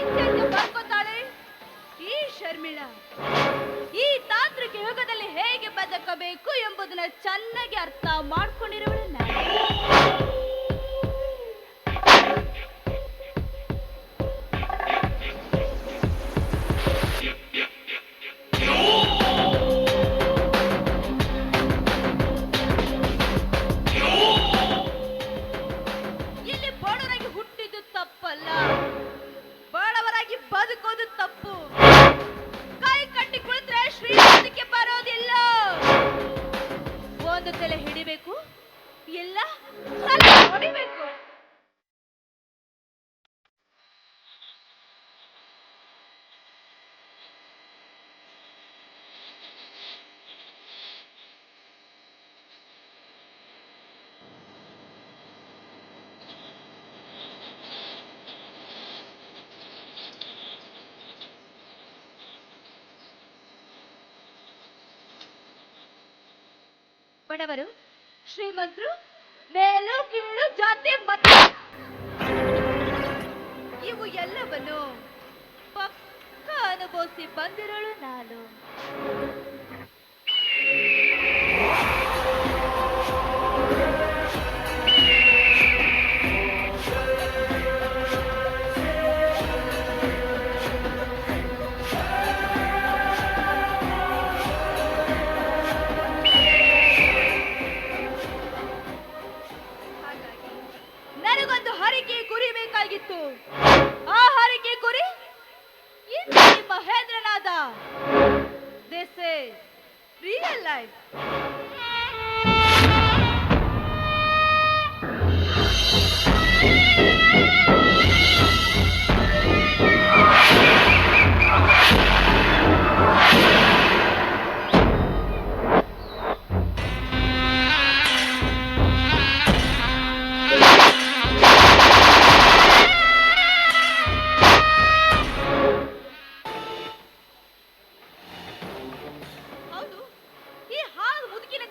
ಇಚ್ಛೆಯಿಂದ ಬರ್ಕೋತಾಳೆ ಈ ಶರ್ಮಿಳಾ. ಈ ತಾಂತ್ರಿಕ ಯುಗದಲ್ಲಿ ಹೇಗೆ ಬದುಕಬೇಕು ಎಂಬುದನ್ನ ಚೆನ್ನಾಗಿ ಅರ್ಥ ಮಾಡ್ಕೊಂಡಿರುವಳು ನಾನು. ಇಲ್ಲಿ ಬಡವರಾಗಿ ಹುಟ್ಟಿದ್ದು ತಪ್ಪಲ್ಲ, ಬಡವರಾಗಿ ಬದುಕೋದು ತಪ್ಪು. ಕೈ ಕಟ್ಟಿ ಕುಳಿತ್ರೆ ಶ್ರೀಮಂತಿಕೆ ಬರೋದಿಲ್ಲ. ಒಂದು ತಲೆ ಹಿಡಿಬೇಕು, ಇಲ್ಲ ತಲೆ ಹೊಡಿಬೇಕು. ಬಡವರು, ಶ್ರೀಮಂತರು, ಮೇಲು ಕೀಳು ಜಾತಿ ಮತ ಇವು ಎಲ್ಲವನ್ನು ಪಕ್ಕ ಅನುಭವಿಸಿ ಬಂದಿರೋಳು ನಾನು. ನನಗೊಂದು ಹರಿಕೆ ಗುರಿ ಬೇಕಾಗಿತ್ತು. ಆ ಹರಿಕೆ ಗುರಿ ಮಹೇಂದ್ರನಾದ. This is real life.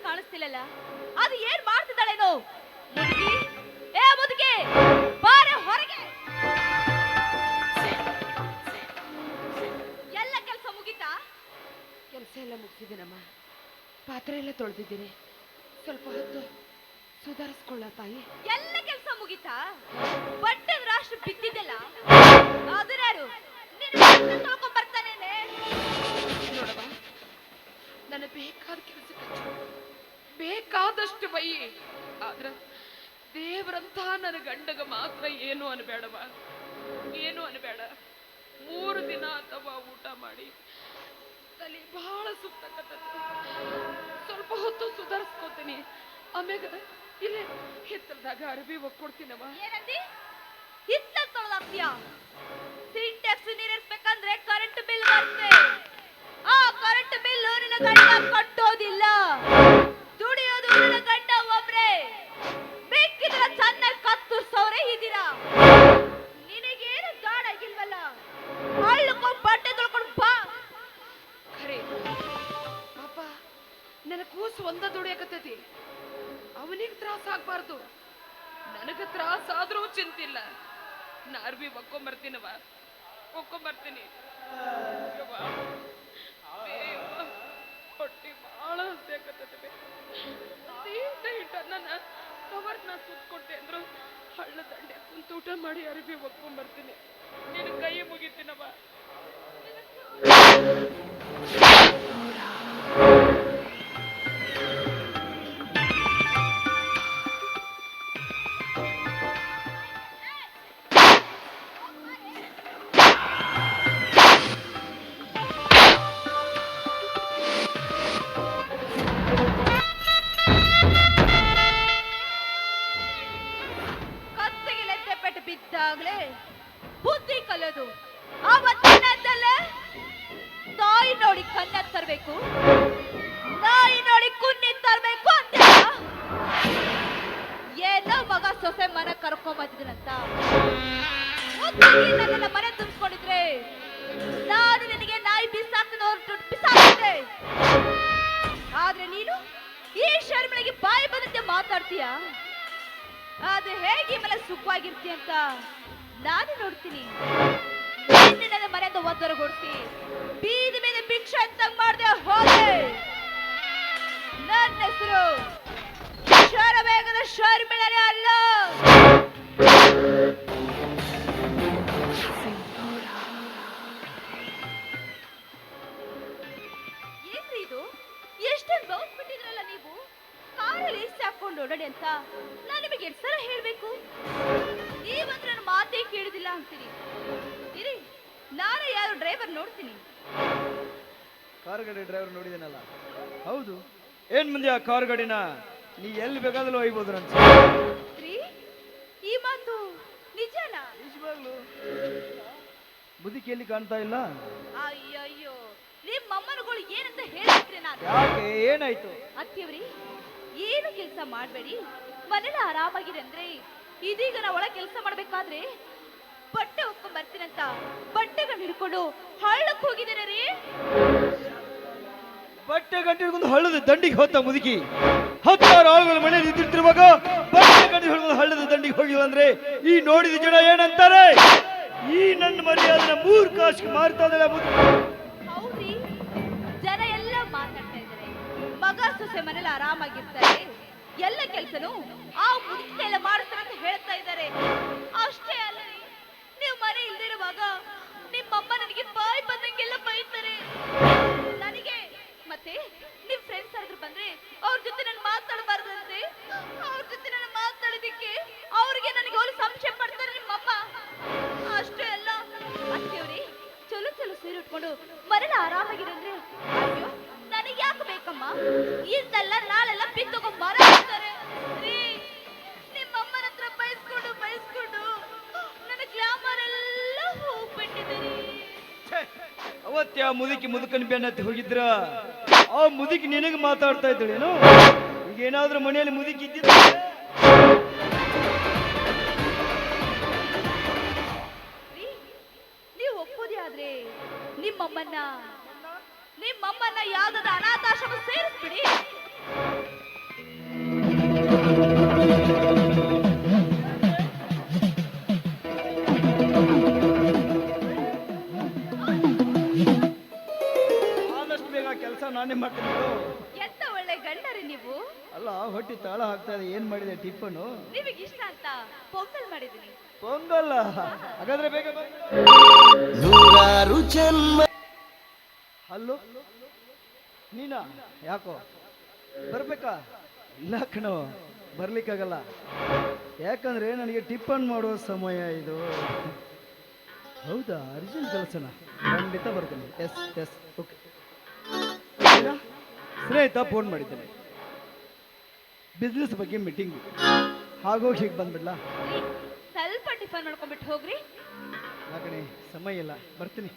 ಕಾಣಿಸ್ತಿಲ್ಲ, ಅದು ಏನ್ ಮಾಡ್ತಿದ್ದಾಳೇನೋ? ಮುದುಕಿ, ಏ ಮುದುಕಿ, ಬಾರೆ ಹೊರಗೆ. ಎಲ್ಲ ಕೆಲಸ ಮುಗಿತಾ? ಕೆಲಸ ಎಲ್ಲ ಮುಗಿಸಿದ್ದೀನಮ್ಮ. ಪಾತ್ರೆ ಎಲ್ಲ ತೊಳೆದಿದ್ದೀನಿ. ಸ್ವಲ್ಪ ಹೊತ್ತು ಸುಧಾರಿಸ್ಕೊಳ್ಳ ತಾಯಿ. ಎಲ್ಲ ಕೆಲಸ ಮುಗಿತಾ? ಬಟ್ಟೆ ರಾಶಿ ಬಿದ್ದಿದ್ದಲ್ಲ, ಅದನ್ಯಾರು ತೊಳ್ಕೊಂಡ್ ಬರ್ತಾನೇನೆ? ನೋಡಮ್ಮ, ನನ್ನ ಬೇಕಾದ ಕೆಲಸಕ್ಕೆ ಬೇಕಾದಷ್ಟು ಬೈ. ಆದ್ರ ದೇವರಂತ ನನ್ನ ಗಂಡಗ ಮಾತ್ರ ಏನು ಅನ್ಬೇಡವ, ಏನು ಅನ್ಬೇಡ. 3 ದಿನ ಅಥವಾ ಊಟ ಮಾಡಿ ತಲೆ ಬಹಳ ಸುತ್ತಕತ್ತ. ಸ್ವಲ್ಪ ಹೊತ್ತು ಸುಧಾರಿಸ್ಕೋತೀನಿ. ಆಮ್ಯಾಗ ಇಲ್ಲೇ ಹಿತ್ತಲದಾಗ ಅರಬಿ ಒಕ್ಕೊಡ್ತೀನವ. ಏನಂದಿ? ಹಿತ್ತಲ ತೊಳೆದಾಕ್ತೀಯ? ಸಿಂಟೆಕ್ಸ್ ನೀರಿರ್ಬೇಕಂದ್ರೆ ಕರೆಂಟ್ ಬಿಲ್ ಬರುತ್ತೆ. ಆ ಕರೆಂಟ್ ಬಿಲ್ ನಿನ್ನ ಗಂಡ ಕಟ್ಟೋದಿಲ್ಲ. ದುಡಿಯೋದು ನಿನ್ನ ಗಂಡ ಒಬ್ರೆ. ಬೇಕಿದ್ರೆ ಚೆನ್ನಾಗಿ ಕತ್ತರಿಸೋರೆ ಇದ್ದೀರಾ. ನಿನಗೇನು ಗಾಡಾಗಿಲ್ವಲ್ಲ, ಹಳ್ಳಕ್ಕೊಂದು ಬಟ್ಟೆ ತೊಳ್ಕೊಂಡು ಬಾ. ಖರೆ ಪಾಪ, ನನ್ನ ಕೂಸು ಒಂದ ದುಡಿಯಕತ್ತೈತಿ. ಅವನಿಗೆ ತ್ರಾಸ ಆಗ್ಬಾರ್ದು. ನನಗ ತ್ರಾಸ ಆದ್ರೂ ಚಿಂತಿಲ್ಲ. ನಾ ಅರ್ಬಿ ಒಕ್ಕೊಂಬರ್ತೀನವ, ಒಕ್ಕೊಂಬರ್ತೀನಿ. ಹೊಟ್ಟಿ ಬಹಳ ಹಸಿ ಆಗತ್ತೈತೆ. ಹಿಟ್ಟನ್ನ ಕವರ್ನ ಸುತ್ಕೊಟ್ಟೆ ಅಂದ್ರು ಹಳ್ಳ ದಂಡೆ ಕುಂತು ಊಟ ಮಾಡಿ ಅರ್ಬಿ ಒಕ್ಕೊಂಬರ್ತೀನಿ. ನಿನ್ನ ಕೈ ಮುಗಿತೀನವ. ಬಿದ್ದಾಗ್ಲೇ ಬುದ್ಧಿ ಕಲಿಯೋದು. ಆವತ್ತಿನದಲ್ಲೇ ತಾಯಿ ನೋಡಿ ಕನ್ನ ತರಬೇಕು, ನಾಯಿ ನೋಡಿ ಕುನ್ನಿ ತರಬೇಕು ಅಂತ ಏನೋ ಮಗ ಸೊಸೆ ಮನೆ ಕರ್ಕೊಂಬಂದಿದ್ರಂತ ನನ್ನ ಮನೆ ತುಂಬಿಸ್ಕೊಂಡಿದ್ರೆ ನಾನು ನಿನಗೆ ನಾಯಿ ಬಿಸಾಕ್ತಿದ್ದೆ. ಆದ್ರೆ ನೀನು ಈ ಶರ್ಮಿಳಿಗೆ ಬಾಯಿ ಬಂದಂತೆ ಮಾತಾಡ್ತೀಯ. ಅದು ಹೇಗೆ ಮೇಲೆ ಸುಖವಾಗಿರ್ತೀಯ ಅಂತ ನಾನು ನೋಡ್ತೀನಿ. ನಿನ್ನ ಮನೆಯಿಂದ ಒದ್ದರಗೊಡಿಸಿ ಬೀದಿ ಮೇಲೆ ಭಿಕ್ಷೆ ಅಂತ ಮಾಡ್ದೆ ಹೋದೆ. ನನ್ನ ಹೆಸರು ಶರವೇಗದ ಶರ್ಮಿಳನೆ ಅಲ್ಲ. ಏನ್ರಿ ಇದು? ಎಷ್ಟೊಂದು ಬೌಸ್ ಬಿಟ್ಟಿದ್ರಲ್ಲ ನೀವು. ಕಾರಲ್ಲಿ ಎಸಿ ಹಾಕೊಂಡು ಓಡಾಡಿ ಅಂತ ನಾನು ನಿಮಗೆ ಎಷ್ಟು ಸಲ ಹೇಳ್ಬೇಕು? ನೀವಂದ್ರೆ ನನ್ನ ಮಾತೇ ಕೇಳುದಿಲ್ಲ ಅಂತೀರಿ. ಇರಿ, ನಾನು ಯಾರು ಡ್ರೈವರ್ ನೋಡ್ತೀನಿ. ಕಾರ್ ಗಾಡಿ ಡ್ರೈವರ್ ನೋಡಿದೇನಲ್ಲ. ಹೌದು, ಏನ್ ಮುಂದೆ ಆ ಕಾರ್ ಗಾಡಿನ ನೀ ಎಲ್ಲಿ ಬೇಕಾದ್ರೂ ಒಯ್ಬೋದು ಅಂತ. ಈ ಮಾತು ನಿಜನಾ? ನಿಜವಾಗ್ಲು ಮುದುಕಿ ಕಾಣ್ತಾ ಇಲ್ಲ. ಅಯ್ಯಯ್ಯೋ, ನಿಮ್ಮ ಅಮ್ಮನಗಳು ಏನಂತ ಹೇಳಿದ್ರಿ? ನಾನು ಯಾಕೆ, ಏನಾಯ್ತು? ಅತ್ತಿಯವ್ರಿ, ಏನು ಕೆಲಸ ಮಾಡಬೇಡಿ, ಮನೇಲಿ ಆರಾಮಾಗಿರಿ ಅಂದ್ರೆ ಇದೀಗ ನಾ ಒಳಗೆ ಕೆಲಸ ಮಾಡ್ಬೇಕಾದ್ರೆ ಬಟ್ಟೆ ಒಪ್ಕೊಂಡ್ ಬರ್ತೀನಂತ ಬಟ್ಟೆಗಳನ್ನ ಹಿಡ್ಕೊಂಡು ಹಳ್ಳಕ್ಕೆ ಹೋಗಿದ್ದೀರ ರೀ. ಬಟ್ಟೆ ಗಂಟೆ ಹಿಡ್ಕೊಂಡು ಹಳ್ಳದ ದಂಡಿಗೆ ಹೋತ ಮುದುಕಿ. 10 ಆಳುಗಳ ಮನೆಯಲ್ಲಿ ಇದ್ದಿರ್ತಿರುವಾಗ ಬಟ್ಟೆ ಗಂಟೆ ಹಿಡ್ಕೊಂಡು ಹಳ್ಳದ ದಂಡಿಗೆ ಹೋಗಿಲ್ಲ ಅಂದ್ರೆ ಈ ನೋಡಿದ ಜನ ಏನಂತಾರೆ? ಈ ನನ್ನ ಮರ್ಯಾದನ 3 ಕಾಸಿಗೆ ಮಾರ್ತಾ ಇದ್ದಾಳೆ ಮುದುಕಿ. ಹೌದ್ರಿ, ಜನ ಎಲ್ಲ ಮಾತಾಡ್ತಾ ಇದ್ದಾರೆ. ಮಗ ಸೊಸೆ ಮನೇಲಿ ಆರಾಮಾಗಿರ್ತಾರೆ, ಎಲ್ಲ ಕೆಲಸನು ಆ ಮುದುಕಿ ಎಲ್ಲ ಮಾಡ್ತಾರೆ ಅಂತ ಹೇಳ್ತಾ ಇದ್ದಾರೆ. ಅಷ್ಟೇ ಅಲ್ಲ, ನೀವು ಮನೆ ಇಲ್ದಿರುವಾಗ ನಿಮ್ಮಮ್ಮ ನನಗೆ ಬಾಯ್ ಬಂದಂಗೆಲ್ಲ ಬೈತಾರೆ ನನಗೆ. ಮತ್ತೆ ನಿಮ್ ಫ್ರೆಂಡ್ಸ್ ಯಾರಾದ್ರೂ ಬಂದ್ರೆ ಅವ್ರ ಜೊತೆ ನಾನು ಮಾತಾಡಬಾರ್ದಂತೆ. ಅವ್ರ ಜೊತೆ ನಾನು ಮಾತಾಡೋದಿಕ್ಕೆ ಅವ್ರಿಗೆ ನನಗೆ ಹೋಗಿ ಸಂಶಯ ಪಡ್ತಾರೆ ನಿಮ್ಮಮ್ಮ. ಅಷ್ಟೇ ಅಲ್ಲ ಅತ್ತೆಯವ್ರಿ, ಚಲೋ ಚಲೋ ಸೀರೆ ಉಟ್ಕೊಂಡು ಮನೇಲಿ ಆರಾಮಾಗಿರಂದ್ರೆ ಅಯ್ಯೋ ನನಗೆ ಯಾಕೆ ಬೇಕಮ್ಮ, ಇಂದಲ್ಲ ನಾಳೆಲ್ಲ ಬಿತ್ತೋಗೋ ಮರ ಅಂತಾರೆ ರೀ. ನಿಮ್ಮಮ್ಮನ ಹತ್ರ ಬಯಸ್ಕೊಂಡು ನನ್ನ ಗ್ಲಾಮರ್ ಎಲ್ಲ ಹೋಗ್ಬಿಟ್ಟಿದೆ. ಅವತ್ತೇ ಆ ಮುದುಕಿ ಮುದುಕನ ಬೆನ್ನತ್ತಿ ಹೋಗಿದ್ರ ಆ ಮುದುಕಿ ನಿನಗೆ ಮಾತಾಡ್ತಾ ಇದ್ದಳೇನು? ಈಗ ಏನಾದ್ರೂ ಮನೆಯಲ್ಲಿ ಮುದುಕಿ ಇದ್ದಿದ್ರೆ ನೀವು ಒಪ್ಪೋದೇ ಆದ್ರೆ ನಿಮ್ಮಮ್ಮನ್ನ ಯಾವ್ದಾದ ಅನಾಥಾಶ್ರಮ ಸೇರಿಸ್ಬಿಡಿ. ಆದಷ್ಟು ಬೇಗ ಕೆಲಸ ನಾನೇ ಮಾಡ್ತೀನಿ. ಎಂತ ಒಳ್ಳೆ ಗಂಡರಿ ನೀವು. ಅಲ್ಲ, ಹೊಟ್ಟಿ ತಾಳ ಹಾಕ್ತಾ ಇದೆ. ಏನ್ ಮಾಡಿದೆ ಟಿಫನು? ನಿಮಗೆ ಇಷ್ಟ ಅಂತ ಪೊಂಗಲ್ ಮಾಡಿದೀನಿ. ಪೊಂಗಲ್ಲ? ಹಾಗಾದ್ರೆ ಬೇಗ ನೂರಾರು ಜನ್ಮ. ಹಲೋ, ನೀನಾ? ಯಾಕೋ ಬರ್ಬೇಕಾ? ಇಲ್ಲ ಕಣೋ, ಬರ್ಲಿಕ್ಕಾಗಲ್ಲ. ಯಾಕಂದ್ರೆ ನನಗೆ ಟಿಫನ್ ಮಾಡುವ ಸಮಯ ಇದು. ಹೌದಾ, ಅರ್ಜೆಂಟ್ ಕೆಲಸನ? ಖಂಡಿತ ಬರ್ತೀನಿ. Yes okay. ಸ್ನೇಹಿತ ಫೋನ್ ಮಾಡಿದ್ದೇನೆ, ಬಿಸ್ನೆಸ್ ಬಗ್ಗೆ ಮೀಟಿಂಗ್. ಹಾಗೋಗಿ ಹೀಗೆ ಬಂದ್ಬಿಡ್ಲಾ? ಸ್ವಲ್ಪ ಟಿಫನ್ ಮಾಡ್ಕೊಂಡ್ಬಿಟ್ಟು ಹೋಗ್ರಿ. ಯಾಕಣೆ, ಸಮಯ ಇಲ್ಲ, ಬರ್ತೀನಿ.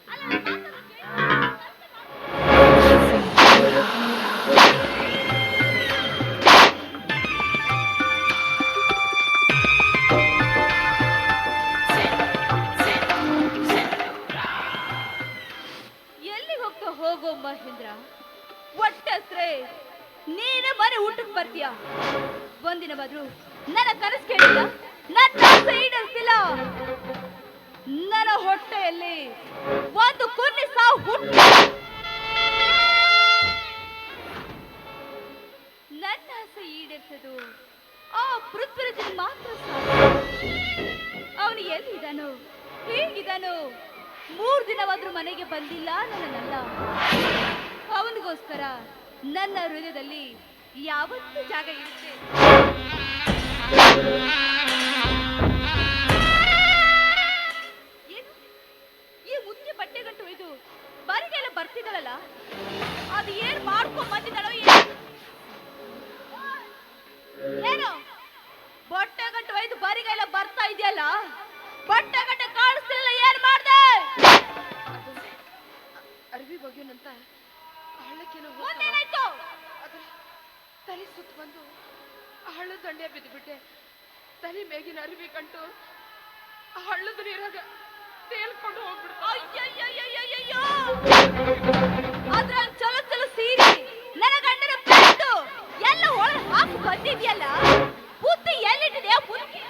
ಎಲ್ಲಿಗೆ ಹೋಗ್ತಾ ಹೋಗೋ ಮಹೇಂದ್ರ? ಒಟ್ಟಸ್ರೆ ನೀನೇ ಮನೆ ಊಟಕ್ಕೆ ಬರ್ತೀಯ. ಒಂದಿನ ಬಾದ್ರು ನನ್ನ ಕನಸು ಕೇಳಿಲ್ಲ, ನನ್ನ ಆಸೆ ಈಡೇರಿಸಿಲ್ಲ. ನನ್ನ ಹೊಟ್ಟೆಯಲ್ಲಿ ಒಂದು ಕುನ್ನಿ ಸಾವು ಹುಟ್ಟಿ ನನ್ನ ಆಸೆ ಈಡೇರಿಸೋದು ಆ ಪೃಥ್ವಿರಾಜ್ ಮಾತ್ರ ಸಾಕು. ಅವನು ಎಲ್ಲಿದ್ದಾನೋ, ಹೇಗಿದ್ದಾನೋ? 3 ದಿನವಾದ್ರೂ ಮನೆಗೆ ಬಂದಿಲ್ಲ ನನ್ನಲ್ಲ. ಅವನಿಗೋಸ್ಕರ ನನ್ನ ಹೃದಯದಲ್ಲಿ ಯಾವತ್ತೂ ಜಾಗ ಇರುತ್ತೆ. ಏನು ಈ ಮುಖ್ಯ ಬಟ್ಟೆಗಂಟು ಒಯ್ದು ಬರಿಗೆಲ್ಲ ಬರ್ತಿದ್ದಾಳಲ್ಲ, ಅದು ಏನ್ ಮಾಡ್ಕೊಂಡ್ ಬಂದಿದ್ದಾಳೋ ಏನು? ಬಟ್ಟೆಗಂಟು ಒಯ್ದು ಬರಿಗೆಲ್ಲ ಬರ್ತಾ ಇದೆಯಲ್ಲ, ಬಟ್ಟೆಗಂಟೆ ಕಾಣಿಸ್ತಿಲ್ಲ, ಏನ್ ಮಾಡ್ದೆ? ಅರ್ವಿ ಬಗ್ಗೆನಂತ ಹಳ್ಳಕ್ಕೇನೋ ಮುಂದೇನಾಯ್ತು? ತಲೆ ಸುತ್ತ ಬಂದು ಹಳ್ಳದ ದಂಡೆ ಬಿದ್ದುಬಿಟ್ಟೆ. ತಲೆ ಮೇಗಿನ ಅರಿವಿ ಕಂಡು ಹಳ್ಳದ ನೀರಾಗ ತೇಲ್ಕೊಂಡು ಹೋಗ್ಬಿಡ್ತು. ಅಯ್ಯಯ್ಯಯ್ಯಯ್ಯಯ್ಯೋ! ಅದ್ರಲ್ಲಿ ಚಲೋ ಚಲೋ ಸೀರೆ, ನನ್ನ ಗಂಡನ ಪ್ಯಾಂಟು ಎಲ್ಲ ಒಳಗೆ ಹಾಕಿ ಬಂದಿದ್ಯಲ್ಲ, ಬುದ್ಧಿ ಎಲ್ಲಿಟ್ಟಿದೆ ಬುದ್ಧಿ?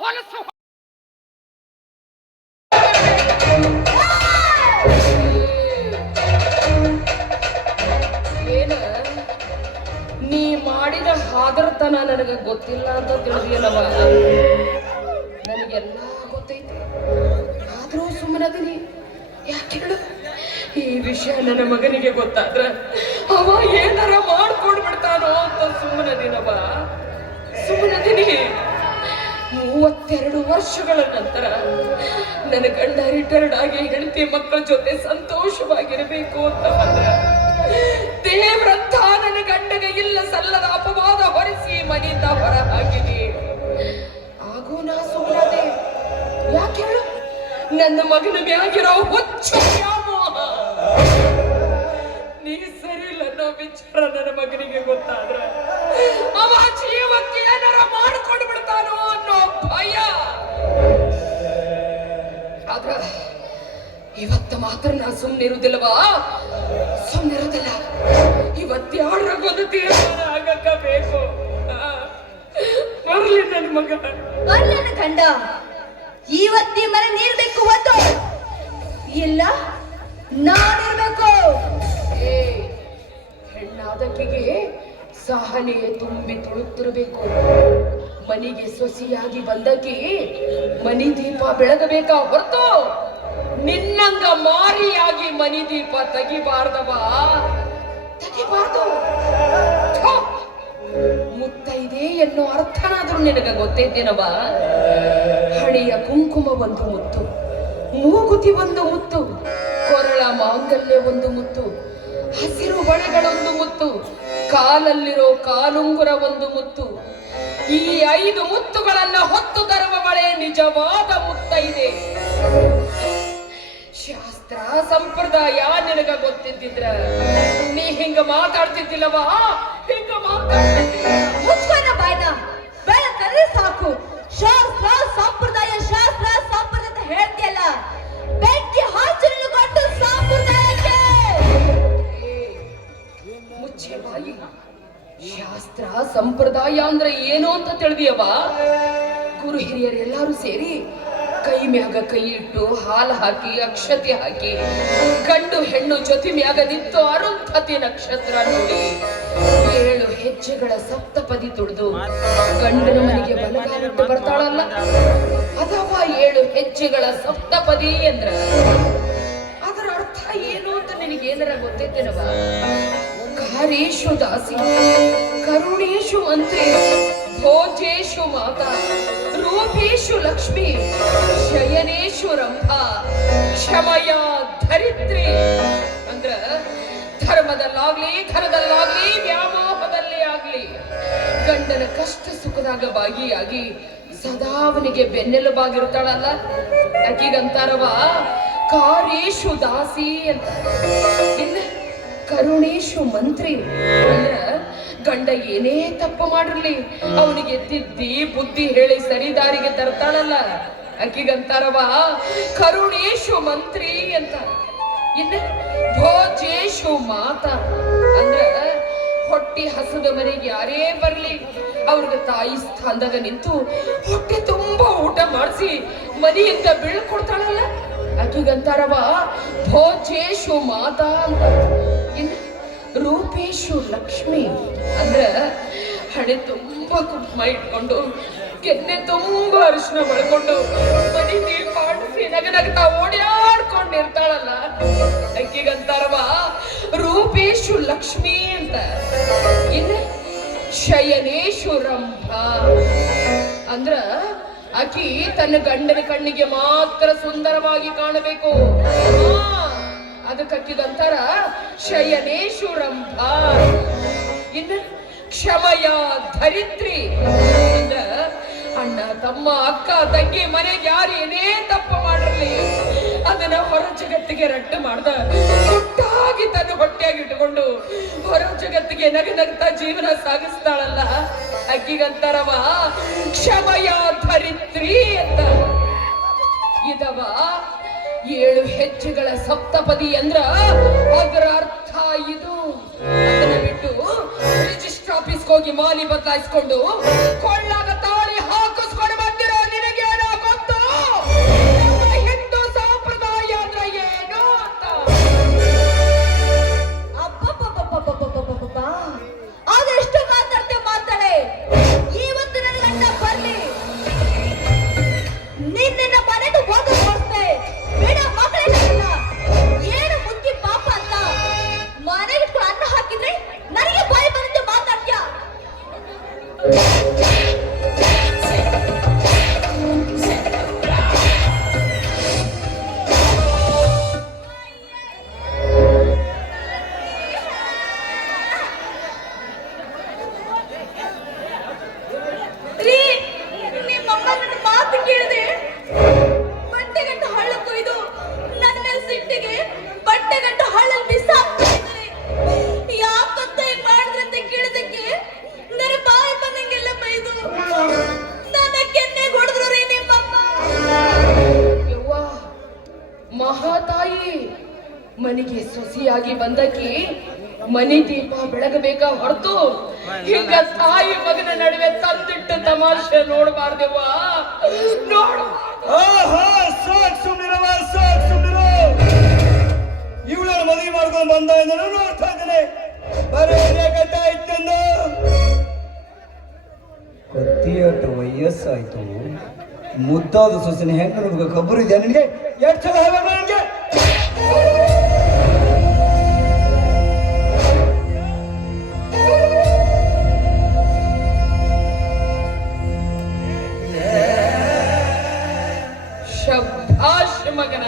ಹೊಲಸು ಏನ ನೀ ಮಾಡಿದ ಹಾದರತನ ನನಗೆ ಗೊತ್ತಿಲ್ಲ ಅಂತ ತಿಳಿದಿಲ್ಲವ. ನನಗೆಲ್ಲ ಗೊತ್ತೈತೆ, ಆದ್ರೂ ಸುಮ್ಮನದೀನಿ. ಯಾಕೆ ಹೇಳು? ಈ ವಿಷಯ ನನ್ನ ಮಗನಿಗೆ ಗೊತ್ತಾದ್ರ ಅವ ಏನಾರ ಮಾಡ್ಕೊಂಡು ಬಿಡ್ತಾನೋ ಅಂತ ಸುಮ್ಮನದಿನವ. ಸುಮ್ಮನದಿನಿ. 32 ವರ್ಷಗಳ ನಂತರ ನನ್ನ ಗಂಡ ರಿಟೈರ್ಡ್ ಆಗಿ ಹೆಂಡತಿ ಮಕ್ಕಳ ಜೊತೆ ಸಂತೋಷವಾಗಿರಬೇಕು ಅಂತ ಬಂದ್ರ ದೇವ್ರಂತ ನನ್ನ ಗಂಡಗೆ ಇಲ್ಲ ಸಲ್ಲದ ಅಪವಾದ ಹೊರಿಸಿ ಮನೆಯಿಂದ ಹೊರ ಹಾಕಿದೆ. ಹಾಗೂ ನಾ ಸುಮ್ಮನಾದೆ. ಯಾಕೆ ಹೇಳು? ನನ್ನ ಮಗನ ಮ್ಯಾಗಿರೋ ಹುಚ್ಚು ವ್ಯಾಮೋಹ. ನೀ ಸರಿ ಇಲ್ಲ ಅನ್ನೋ ವಿಚಾರ ನನ್ನ ಮಗನಿಗೆ ಗೊತ್ತಾದ್ರ ಅವ ಜೀವಕ್ಕೆ ಏನಾರ ಮಾಡ್ಕೊಂಡು ಬಿಡ್ತಾನೋ ಅನ್ನೋ ಭಯ. ಆದ್ರ ಇವತ್ತು ಮಾತ್ರ ನಾ ಸುಮ್ಮನಿರುವುದಿಲ್ಲವಾ? ಸುಮ್ಮನಿರೋದಿಲ್ಲ. ಇವತ್ತ್ಯಾರಾಗೊಂದು ತೀರ್ಮಾನ ಆಗಕ್ಕ ಬೇಕು. ಬರ್ಲಿ ನನ್ನ ಮಗ, ಬರ್ಲಿ ನನ್ನ ಗಂಡ. ಇವತ್ತಿ ಮನೆ ನೀರ್ಬೇಕು ಒಂದು ಇಲ್ಲ ನಾನಿರ್ಬೇಕು. ಹೆಣ್ಣಾದಕ್ಕಿಗೆ ಸಹನೆ ತುಂಬಿ ತುಳುತ್ತಿರಬೇಕು. ಮನೆಗೆ ಸೊಸೆಯಾಗಿ ಬಂದಕ್ಕೆ ಮನಿ ದೀಪ ಬೆಳಗಬೇಕಾ ಹೊರತು ನಿನ್ನಂಗ ಮಾರಿಯಾಗಿ ಮನಿ ದೀಪ ತೆಗಿಬಾರ್ದವ, ತೆಗಿಬಾರ್ದು. ಮುತ್ತೈದೆ ಎನ್ನೋ ಅರ್ಥನಾದ್ರೂ ನಿನಗ ಗೊತ್ತೈತೇನವ? ಹಣೆಯ ಕುಂಕುಮ ಒಂದು ಮುತ್ತು, ಮೂಗುತಿ ಒಂದು ಮುತ್ತು, ಕೊರಳ ಮಾಂಗಲ್ಯ ಒಂದು ಮುತ್ತು, ಹಸಿರು ಬಳೆಗಳೊಂದು ಮುತ್ತು, ಕಾಲಲ್ಲಿರೋ ಕಾಲುಂಗುರ ಒಂದು ಮುತ್ತು. ಈ 5 ಮುತ್ತುಗಳನ್ನ ಹೊತ್ತು ತರುವ ಬಳೆ ನಿಜವಾದ ಮುತ್ತೈದೆ. ಶಾಸ್ತ್ರ ಸಂಪ್ರದಾಯ ನಿನಗ ಗೊತ್ತಿದ್ದಿದ್ರ ನೀ ಹಿಂಗ ಮಾತಾಡ್ತಿದ್ದಿಲ್ಲವಾ? ಹಿಂಗ ಮುಚ್ಕೋನ ಬಾಯ್ನ ಬೆಳಕಲ್ಲಿ ಸಾಕು. ಶಾಸ್ತ್ರ ಸಂಪ್ರದಾಯ ಶಾಸ್ತ್ರ ಸಂಪ್ರದಾಯ ಅಂತ ಹೇಳ್ತಿಯಲ್ಲ, ಬೆಂಕಿ ಹಾಚಲು ಕೊಟ್ಟು ಸಂಪ್ರದಾಯಕ್ಕೆ ಮುಚ್ಚೆ ಬಾಯಿ. ಶಾಸ್ತ್ರ ಸಂಪ್ರದಾಯ ಅಂದ್ರೆ ಏನು ಅಂತ ತಿಳಿದಿಯವ? ಗುರು ಹಿರಿಯರೆಲ್ಲರೂ ಸೇರಿ ಕೈ ಮ್ಯಾಗ ಕೈ ಇಟ್ಟು ಹಾಲು ಹಾಕಿ ಅಕ್ಷತೆ ಹಾಕಿ ಗಂಡು ಹೆಣ್ಣು ಜೊತೆ ಮ್ಯಾಗ ನಿಂತು ಅರುಂಧತಿ ನಕ್ಷತ್ರ ನೋಡಿ 7 ಹೆಜ್ಜೆಗಳ ಸಪ್ತಪದಿ ತುಳಿದು ಗಂಡನ ಮನೆಗೆ ಬಲಗಾಲಿಟ್ಟು ಬರ್ತಾಳಲ್ಲ, ಅಥವಾ 7 ಹೆಜ್ಜೆಗಳ ಸಪ್ತಪದಿ ಅಂದ್ರ ಅದರ ಅರ್ಥ ಏನು ಅಂತ ನಿನಗೇನರ ಗೊತ್ತೈತೇನವ? ಕಾರೇಶು ದಾಸಿ, ಕರುಣೇಶು ಮಂತ್ರಿ, ಭೋಜೇಶು ಮಾತಾ, ರೂಪೇಶು ಲಕ್ಷ್ಮಿ, ಶಯನೇಶು ರಂಭಾ, ಕ್ಷಮಯ ಧರಿತ್ರಿ. ಅಂದ್ರ ಧರ್ಮದಲ್ಲಾಗ್ಲಿ ಘರದಲ್ಲಾಗ್ಲಿ ವ್ಯಾಮೋಹದಲ್ಲೇ ಆಗ್ಲಿ ಗಂಡನ ಕಷ್ಟ ಸುಖದಾಗ ಭಾಗಿಯಾಗಿ ಸದಾ ಅವನಿಗೆ ಬೆನ್ನೆಲುಬಾಗಿರ್ತಾಳಲ್ಲ, ಆಕಿಗಂತಾರವ ಕಾರೇಶು ದಾಸಿ ಅಂತ. ಇನ್ನ ಕರುಣೇಶು ಮಂತ್ರಿ ಅಂದ್ರ ಗಂಡ ಏನೇ ತಪ್ಪು ಮಾಡಿರ್ಲಿ ಅವನಿಗೆ ತಿದ್ದಿ ಬುದ್ಧಿ ಹೇಳಿ ಸರಿದಾರಿಗೆ ತರ್ತಾಳಲ್ಲ, ಆಕಿಗಂತಾರವ ಕರುಣೇಶು ಮಂತ್ರಿ ಅಂತ. ಇನ್ನ ಭೋಜೇಶು ಮಾತಾ ಅಂದ್ರ ಹೊಟ್ಟೆ ಹಸದ ಮನೆಗೆ ಯಾರೇ ಬರ್ಲಿ ಅವ್ರಿಗೆ ತಾಯಿ ಸ್ಥಾನದಾಗ ನಿಂತು ಹೊಟ್ಟೆ ತುಂಬಾ ಊಟ ಮಾಡಿಸಿ ಮನೆಯಿಂದ ಬೀಳ್ಕೊಡ್ತಾಳಲ್ಲ, ಆಕಿಗಂತಾರವ ಭೋಜೇಶು ಮಾತಾ ಅಂತ. ಇನ್ನು ರೂಪೇಶು ಲಕ್ಷ್ಮಿ ಅಂದ್ರ ಹಣೆ ತುಂಬಾ ಕುಂಕುಮ ಇಟ್ಕೊಂಡು ಕೆನ್ನೆ ತುಂಬಾ ಅರಿಶಿನ ಬಳ್ಕೊಂಡು ಮನೆ ದೀಪ ಆಡಿಸಿ ನಗನಗ್ತಾ ಓಡಾಡ್ಕೊಂಡಿರ್ತಾಳಲ್ಲ, ಆಕಿಗಂತಾರವ ರೂಪೇಶು ಲಕ್ಷ್ಮಿ ಅಂತ. ಇನ್ನು ಶಯನೇಶು ರಂಭಾ ಅಂದ್ರ ಆಕಿ ತನ್ನ ಗಂಡನ ಕಣ್ಣಿಗೆ ಮಾತ್ರ ಸುಂದರವಾಗಿ ಕಾಣಬೇಕು, ಅದಕ್ಕಕ್ಕಿದಂತರ ಶಯನೇಶು ರಂಭಾ. ಇನ್ನು ಕ್ಷಮಯ ಧರಿತ್ರಿ ಅಂದ್ರ ಅಣ್ಣ ತಮ್ಮ ಅಕ್ಕ ತಂಗಿ ಮನೆಗೆ ಯಾರು ಏನೇ ತಪ್ಪು ಮಾಡಿರ್ಲಿ ಅದನ್ನ ಹೊರ ಜಗತ್ತಿಗೆ ರಟ್ಟು ಮಾಡ್ದ ಒಟ್ಟಾಗಿ ತನ್ನ ಹೊಟ್ಟೆಯಾಗಿ ಇಟ್ಟುಕೊಂಡು ಹೊರ ಜಗತ್ತಿಗೆ ನಗನಗ್ತಾ ಜೀವನ ಸಾಗಿಸ್ತಾಳಲ್ಲ, ಅಕ್ಕಿಗಂತಾರವ ಕ್ಷಮಯ ಧರಿತ್ರಿ ಅಂತ. ಇದವ 7 ಹೆಜ್ಜೆಗಳ ಸಪ್ತಪದಿ ಅಂದ್ರ ಅದರ ಅರ್ಥ ಇದು. ಅದನ್ನ ಬಿಟ್ಟು ರಿಜಿಸ್ಟರ್ ಆಫೀಸ್ಗೆ ಹೋಗಿ ಮಾಲಿ ಬದಲಾಯಿಸ್ಕೊಂಡು ಕೊಳ್ಳಾಗ ತಾಳಿ ಹಾಕಿಸ್ಕೊಂಡು ಬಂದಿರೋ ನಿನಗೆ ಮನೆಗೆ ಸೊಸೆಯಾಗಿ ಬಂದಕಿ ಮನಿ ದೀಪ ಬೆಳಗಬೇಕ ಹೊರತು ಹಿಂಗ ತಾಯಿ ಮಗನ ನಡುವೆ ತಂದಿಟ್ಟು ತಮಾಷೆ ನೋಡಬಾರ್ದೇವ. ಇವಳ ಮದುವೆ ಮಾಡ್ಕೊಂಡು ಬಂದ ನೋಡ್ತಾ ಇದ್ದೇನೆ. ಕತ್ತಿಯಟ ವಯಸ್ಸಾಯ್ತು, ಮುದ್ದಾದ ಸೊಸೆನ ಹೆಂಗ ನೋಡ್ಬೇಕು ಖಬರು ಇದೆ ನಿನಗೆ? ಎಷ್ಟು ಸಲ ಹೇಳ್ಬೇಕು ನನಗೆ? ಶಭಾಷ್ ಮಗನ,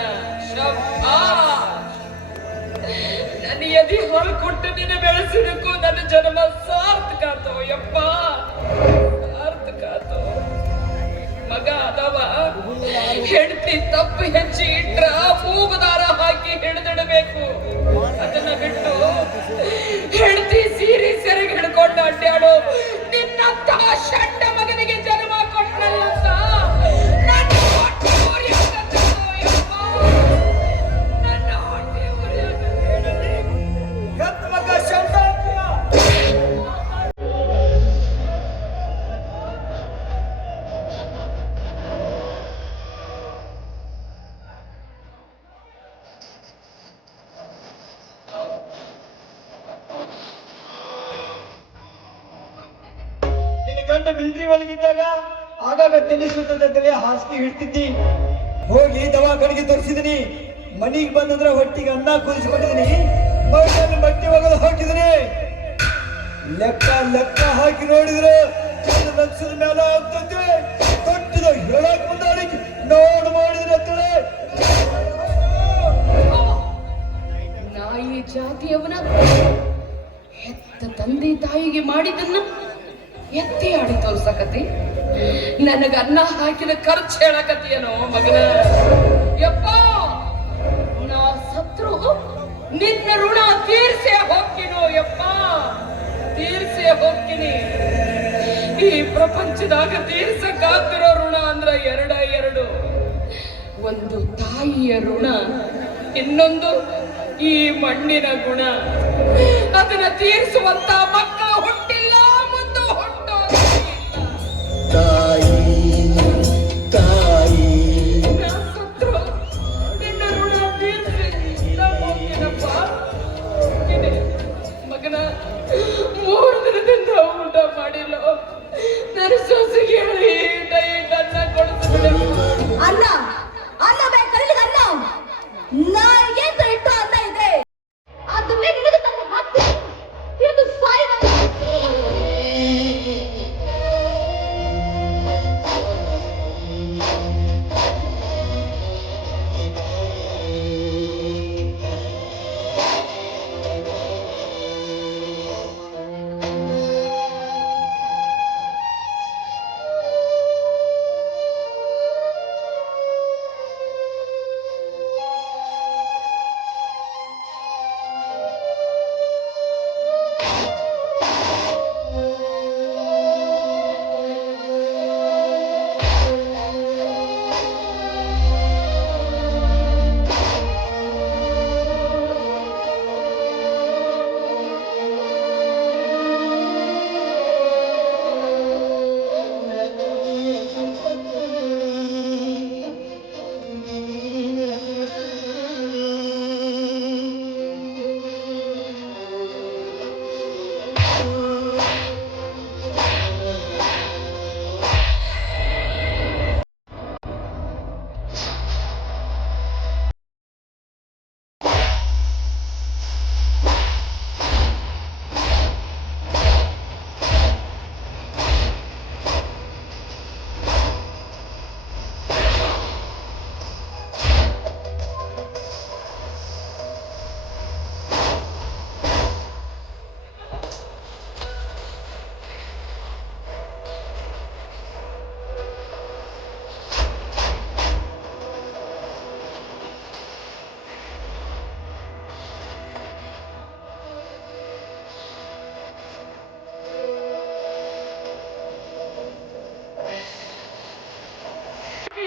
ಶಭಾಷ್. ನನ್ನ ಎದಿ ಹೊರ ಕೊಟ್ಟು ನಿನ್ನ ಬೆಳೆಸಿದಕ್ಕೂ ನನ್ನ ಜನ್ಮ ಸಾರ್ಥಕ ಆತೋ ಯಪ್ಪ, ಸಾರ್ಥಕ ಆತೋ. ಮಗ ಅದವ ಹೆಂಡತಿ ತಪ್ಪು ಹೆಚ್ಚಿ ಇಟ್ರ ಮೂಗುದಾರ ಹಾಕಿ ಹಿಡಿದಿಡಬೇಕು. ಅದನ್ನ ಬಿಟ್ಟು ಹೆಂಡತಿ ಸೀರೆ ಸೆರೆಗೆ ಹಿಡ್ಕೊಂಡು ಅಡ್ಡಾಡು ನಿನ್ನಂತ ಷಂಡ ಮಗನಿಗೆ ಜನ್ಮ ಕೊಟ್ಟಲ್ಲ ಅಂತ ನನ್ನ ಹೊಟ್ಟೆ ಉರಿಯಾಕತ್ತೋ ಯಪ್ಪ, ನನ್ನ ಹೊಟ್ಟೆ ಉರಿಯಾಕತ್ತೋ. ಎತ್ತ ಮಗ ಶಂತ ಗಂಡ ಮಿಲಿಟರಿ ಒಳಗಿದ್ದಾಗ ಆಗಾಗ ತಿಳಿಸುತ್ತದೆ ಹಾಸಿಗೆ ಹಿಡ್ತಿದ್ದಿ. ಹೋಗಿ ದವಾಖಾನೆಗೆ ತೋರಿಸಿದೀನಿ. ಮನಿಗೆ ಬಂದಂದ್ರೆ ಹೊಟ್ಟಿಗೆ ಅನ್ನ ಕುದಿಸ್ಕೊಂಡಿದೀನಿ, ಮೈಯಲ್ಲಿ ಬಟ್ಟೆ ಒಗೆದು ಹಾಕಿದೀನಿ. ಲೆಕ್ಕ ಲೆಕ್ಕ ಹಾಕಿ ನೋಡಿದ್ರೆ 1 ಲಕ್ಷದ ಮೇಲೆ ಆಗ್ತದೆ. ತೊಟ್ಟಿದ ಹೇಳಕ್ ಮುಂದಾಡಿ ನೋಡು ಮಾಡಿದ್ರೆ ನಾಯಿ ಜಾತಿಯವನ ಹೆತ್ತ ತಂದೆ ತಾಯಿಗೆ ಮಾಡಿದನ್ನ ಎತ್ತಿ ಆಡಿ ತೋರ್ಸಕತಿ. ನನಗ ಅನ್ನ ಹಾಕಿದ ಖರ್ಚು ಹೇಳಕತಿಯನೋ ಮಗನ. ಯಪ್ಪ, ನಾ ಸತ್ರು ನಿನ್ನ ಋಣ ತೀರ್ಸೇ ಹೋಗ್ತೀನೋ ಯಪ್ಪ, ತೀರ್ಸೇ ಹೋಗ್ತೀನಿ. ಈ ಪ್ರಪಂಚದಾಗ ತೀರ್ಸಕ್ಕಾಗ್ತಿರೋ ಋಣ ಅಂದ್ರ ಎರಡು. ಒಂದು ತಾಯಿಯ ಋಣ, ಇನ್ನೊಂದು ಈ ಮಣ್ಣಿನ ಗುಣ. ಅದನ್ನ ತೀರಿಸುವಂತ ಮಕ್ಕಳು ಹುಟ್ಟಿಲ್ಲ, ಮುಂದೆ ಹುಟ್ಟೋದು ತಾಯಿ ತಾಯಿ. ಸತ್ರು ನಿನ್ನ ಋಣ ತೀರಿಸಿ ನಾ ಹೋಗ್ತೀನಪ್ಪ. ಮಗನ 3 ದಿನದಿಂದ ಊಟ ಮಾಡಿಲ್ಲ. ನನ್ನ ಸೊಸೆಗೆ ಹೇಳಿ ಅನ್ನ ಕೊಡಿಸ್ಬಿಡ. ಅನ್ನ ಅನ್ನ ಬೇಕಾದ್ರೆ ಅನ್ನ ನಾಯಿಗೆ ಇಟ್ಟು ಅನ್ನ ಇದೆ ಅದು ನಿನ್ನದು ತನ್ನ ಹತ್ತಿ ಇದು ಸಾಯಿದ.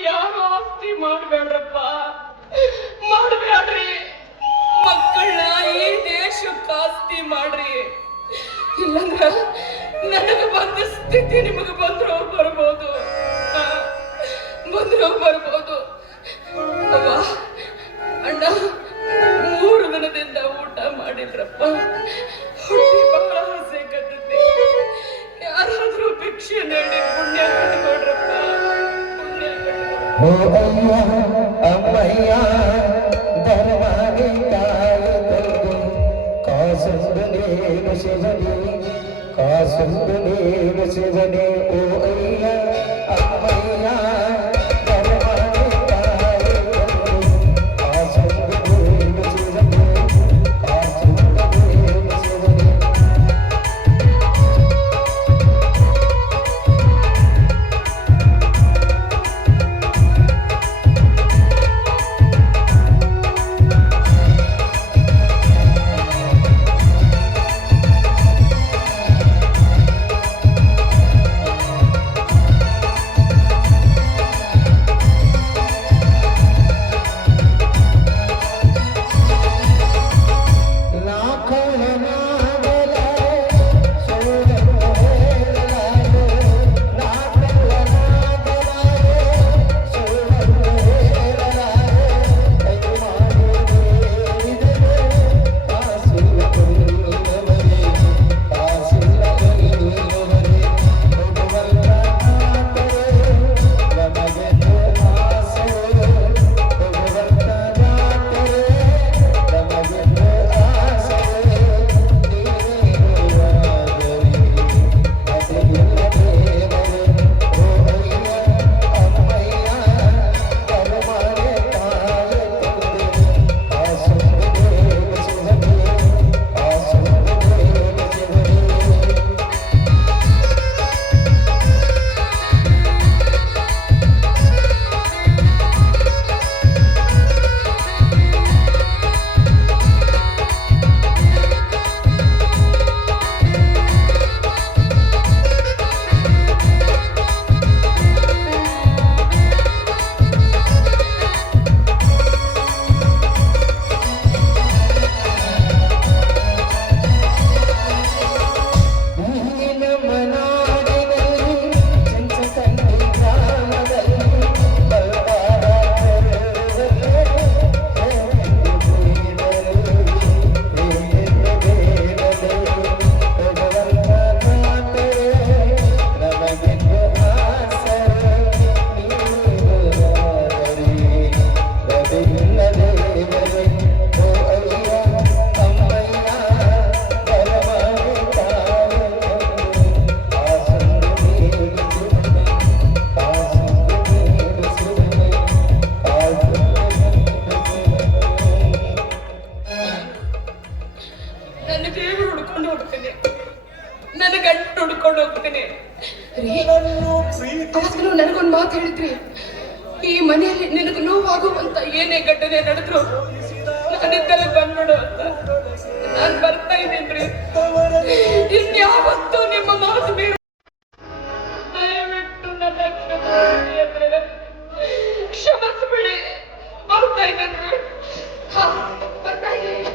ಯಾರು ಆಸ್ತಿ ಮಾಡ್ಬೇಡ್ರಪ್ಪ, ಮಾಡ್ಬೇಡ್ರಿ. ಮಕ್ಕಳ ಈ ದೇಶಕ್ಕೆ ಆಸ್ತಿ ಮಾಡ್ರಿ, ಇಲ್ಲಂದ್ರ ನನಗ ಬಂದ ಸ್ಥಿತಿ ನಿಮಗ ಬಂದ್ರು ಬರ್ಬೋದು, ಬಂದ್ರು ಬರ್ಬೋದು. ಅವ್ವ ಅಣ್ಣ 3 ದಿನದಿಂದ ಊಟ ಮಾಡಿದ್ರಪ್ಪ, ಹೊಟ್ಟೆ ಬಹಳ ಹಸೆ ಕಟ್ಟುತ್ತೆ. ಯಾರಾದ್ರೂ ಭಿಕ್ಷೆ ನೀಡಿ ಪುಣ್ಯ ಕಟ್ಕೊಡ್ರಪ್ಪ, ಪುಣ್ಯ ಕಟ್ಕೊಡ್ರಿ. ಓ ಅಯ್ಯ ಅಮ್ಮಯ್ಯ ಧರ್ಮಾಗೆ ತಾಯಿ ತಂದೆ ಕಾಸಂದು ನೀನು ಶಿವನೇ, ಕಾಸಂದು ನೀನು ಶಿವನೇ. ಓ ಅಯ್ಯ ಅಮ್ಮಯ್ಯ ಧರ್ಮಾಗೆ ತಾಯಿ ತಂದೆ ಕಾಸಂದು ನೀನು ಶಿವನೇ, ಕಾಸಂದು ನೀನು ಶಿವನೇ. ನನ್ನ ದೇವರು ಹುಡ್ಕೊಂಡು ಹೋಗ್ತೇನೆ, ನನ್ನ ಗಂಟು ಹುಡ್ಕೊಂಡು ಹೋಗ್ತೇನೆ. ಅವತ್ತು ನನಗೊಂದು ಮಾತು ಹೇಳಿದ್ರಿ, ಈ ಮನೆಯಲ್ಲಿ ನಿನಗೆ ನೋವಾಗುವಂತ ಏನೇ ಘಟನೆ ನಡೆದ್ರು ನಾನಿದ್ದರೆ ಬಂದ್ಬಿಡು ಅಂತ. ನಾನು ಬರ್ತಾ ಇದ್ದೇನ್ರಿ, ಇನ್ಯಾವತ್ತೂ ನಿಮ್ಮ ಮಾತು ಮೀರು. ದಯವಿಟ್ಟು ನನ್ನ ಕ್ಷಮಿಸ್ಬಿಡಿ, ಬರ್ತಾ ಇದ್ದೇನ್ರಿ. ಬರ್ತಾ ಇದ್ದೀನಿ.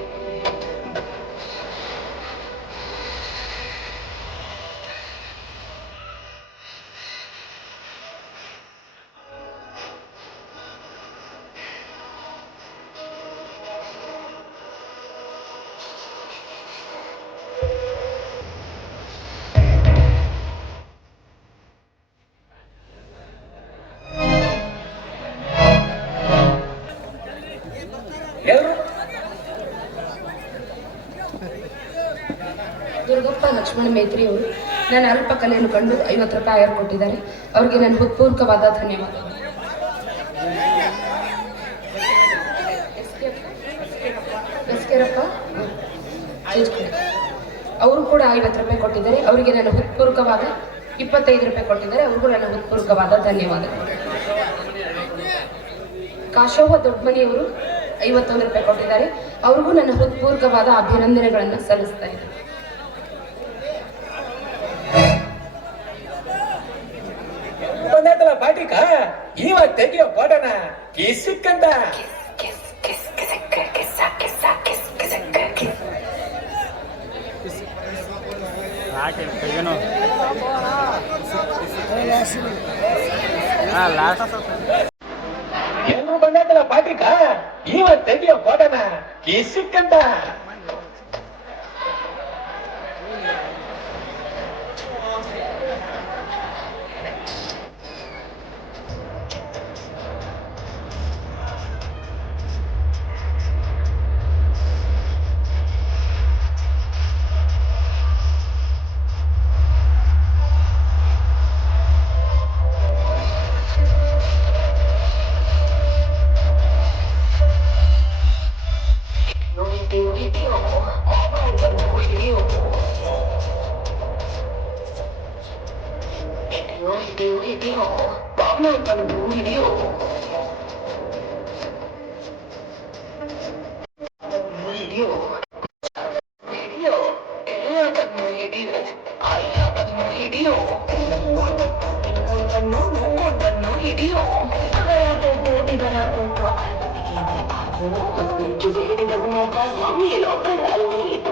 ದುರ್ಗಪ್ಪ ಲಕ್ಷ್ಮಣ ಮೇತ್ರಿ ಅವರು ನನ್ನ ಅಲ್ಪ ಕಲೆಯನ್ನು ಕಂಡು 50 ರೂಪಾಯಿ ಆಯರ್ ಕೊಟ್ಟಿದ್ದಾರೆ. ಅವರಿಗೆ ನನ್ನ ಹೃತ್ಪೂರ್ವಕವಾದ ಧನ್ಯವಾದಗಳು. ಅವರು ಕೂಡ 50 ರೂಪಾಯಿ ಕೊಟ್ಟಿದ್ದಾರೆ. ಅವರಿಗೆ ನನ್ನ ಹೃತ್ಪೂರ್ವಕವಾದ 25 ರೂಪಾಯಿ ಕೊಟ್ಟಿದ್ದಾರೆ. ಅವ್ರಿಗೂ ನನ್ನ ಹೃತ್ಪೂರ್ವಕವಾದ ಧನ್ಯವಾದಗಳು. ಕಾಶೋಹ ದೊಡ್ಡಮನಿಯವರು 51 ರೂಪಾಯಿ ಕೊಟ್ಟಿದ್ದಾರೆ. ಅವ್ರಿಗೂ ನನ್ನ ಹೃತ್ಪೂರ್ವಕವಾದ ಅಭಿನಂದನೆಗಳನ್ನು ಸಲ್ಲಿಸ್ತಾ ಇದ್ದಾರೆ. ಪಾಟಿಕ ಇವಾಗ ತೆಗಿಯೋ ಫೋಟೋನ ಕಿಸಿಕ್ಕಂತ ಎಲ್ರು ಬಂದಲ್ಲ ಪಾಟ್ರಿಕ ಇವತ್ ತೆಗಿಯೋ ಫೋಟೋನ ಕಿಸಿಕ್ಕಂತ Yo